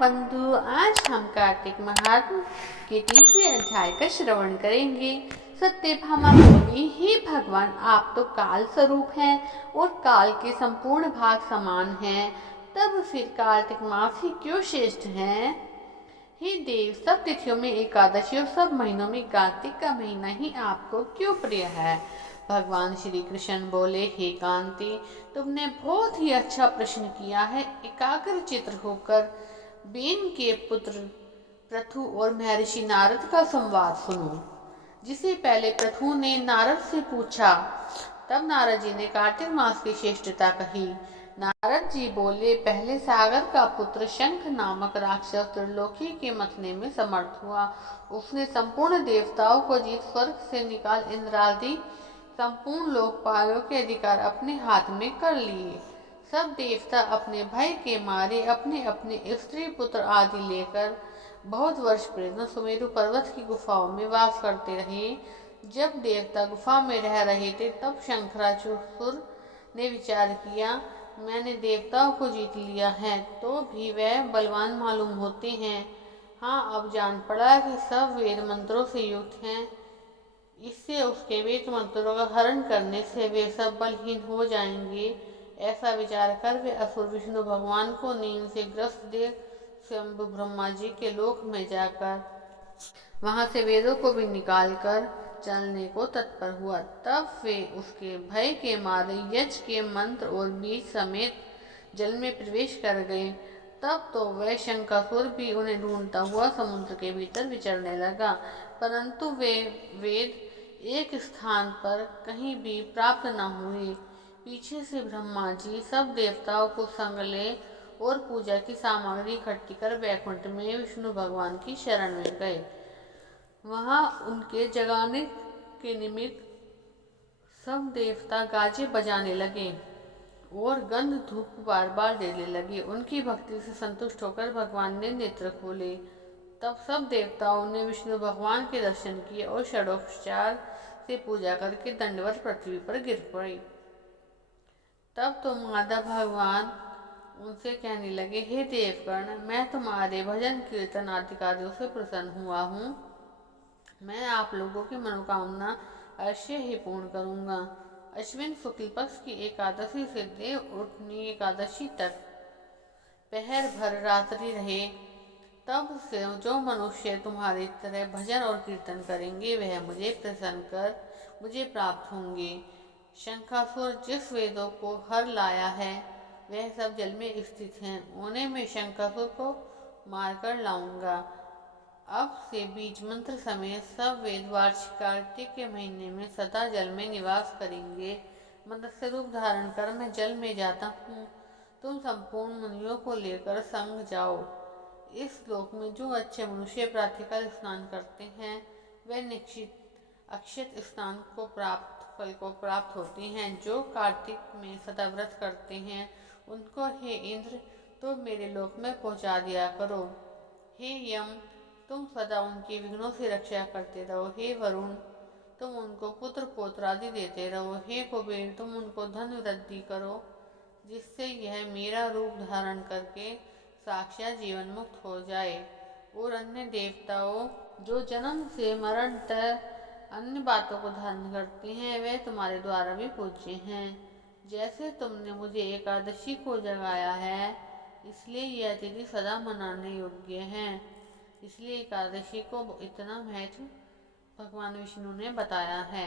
बंधु, आज हम कार्तिक महात्म के तीसरे अध्याय का श्रवण करेंगे। सत्यभामा बोली, हे भगवान, आप तो काल स्वरूप हैं और काल के संपूर्ण भाग समान हैं, तब फिर कार्तिक मास ही क्यों श्रेष्ठ हैं? हे देव, सब तिथियों में एकादशी और सब महीनों में कार्तिक का महीना ही आपको क्यों प्रिय है? भगवान श्री कृष्ण बोले, हे कांति, तुमने बहुत ही अच्छा प्रश्न किया है। एकाग्र चित्र होकर बेन के पुत्र पृथु और महर्षि नारद का संवाद सुनो। जिसे पहले पृथु ने नारद से पूछा, तब नारद जी ने कार्तिक मास की श्रेष्ठता कही। नारद जी बोले, पहले सागर का पुत्र शंख नामक राक्षस त्रिलोकी के मथने में समर्थ हुआ। उसने संपूर्ण देवताओं को जीत स्वर्ग से निकाल इंद्रादि संपूर्ण लोकपालों के अधिकार अपने हाथ में कर लिए। सब देवता अपने भय के मारे अपने अपने स्त्री पुत्र आदि लेकर बहुत वर्ष पर्यंत सुमेरु पर्वत की गुफाओं में वास करते रहे। जब देवता गुफा में रह रहे थे, तब शंखरासुर ने विचार किया, मैंने देवताओं को जीत लिया है, तो भी वह बलवान मालूम होते हैं। हाँ, अब जान पड़ा कि सब वेद मंत्रों से युक्त हैं। इससे उसके वेद मंत्रों का हरण करने से वे सब बलहीन हो जाएंगे। ऐसा विचार कर वे असुर विष्णु भगवान को नींद से ग्रस्त देख स्वयं ब्रह्मा जी के लोक में जाकर वहां से वेदों को भी निकाल कर चलने को तत्पर हुआ। तब वे उसके भय के मारे यज्ञ के मंत्र और बीज समेत जल में प्रवेश कर गए। तब तो वह शंखासुर भी उन्हें ढूंढता हुआ समुद्र के भीतर विचरने लगा, परंतु वे वेद एक स्थान पर कहीं भी प्राप्त न हुए। पीछे से ब्रह्मा जी सब देवताओं को संग ले और पूजा की सामग्री इकट्ठी कर वैकुंठ में विष्णु भगवान की शरण में गए। वहां उनके जगाने के निमित्त सब देवता गाजे बजाने लगे और गंध धूप बार बार देने लगे। उनकी भक्ति से संतुष्ट होकर भगवान ने नेत्र खोले। तब सब देवताओं ने विष्णु भगवान के दर्शन किए और षडोपचार से पूजा करके दंडवत पृथ्वी पर गिर पड़े। तब तो माधव भगवान उनसे कहने लगे, हे देवगण, मैं तुम्हारे भजन कीर्तन आदि कार्यों से प्रसन्न हुआ हूँ। मैं आप लोगों की मनोकामना अवश्य ही पूर्ण करूँगा। अश्विन शुक्ल पक्ष की एकादशी से देव उठनी एकादशी तक पहर भर रात्रि रहे। तब से जो मनुष्य तुम्हारी तरह भजन और कीर्तन करेंगे, वह मुझे प्रसन्न कर मुझे प्राप्त होंगे। शंखासुर जिस वेदों को हर लाया है, वह सब जल में स्थित हैं। उन्हें मैं शंखासुर को मारकर लाऊंगा। अब से बीज मंत्र समेत सब वेद वार्षिक कार्तिक के महीने में सदा जल में निवास करेंगे। मत्स्य रूप धारण कर मैं जल में जाता हूँ। तुम संपूर्ण मुनियों को लेकर संग जाओ। इस श्लोक में जो अच्छे मनुष्य प्रातःकाल स्नान करते हैं, वे निश्चित अक्षत स्नान को फल को प्राप्त होते हैं। जो कार्तिक में सदा व्रत करते हैं, उनको हे इंद्र, तो मेरे लोक में पहुँचा दिया करो। हे यम, तुम सदा उनकी विघ्नों से रक्षा करते रहो। हे वरुण, तुम उनको पुत्र पौत्र आदि देते रहो। हे कुबेर, तुम उनको धन वृद्धि करो, जिससे यह मेरा रूप धारण करके साक्षात जीवन मुक्त हो जाए। और अन्य देवताओं जो जन्म से मरण तक अन्य बातों को धारण करते हैं, वे तुम्हारे द्वारा भी पूज्य हैं। जैसे तुमने मुझे एकादशी को जगाया है, इसलिए यह तिथि सदा मनाने योग्य है। इसलिए एकादशी को इतना महत्व भगवान विष्णु ने बताया है।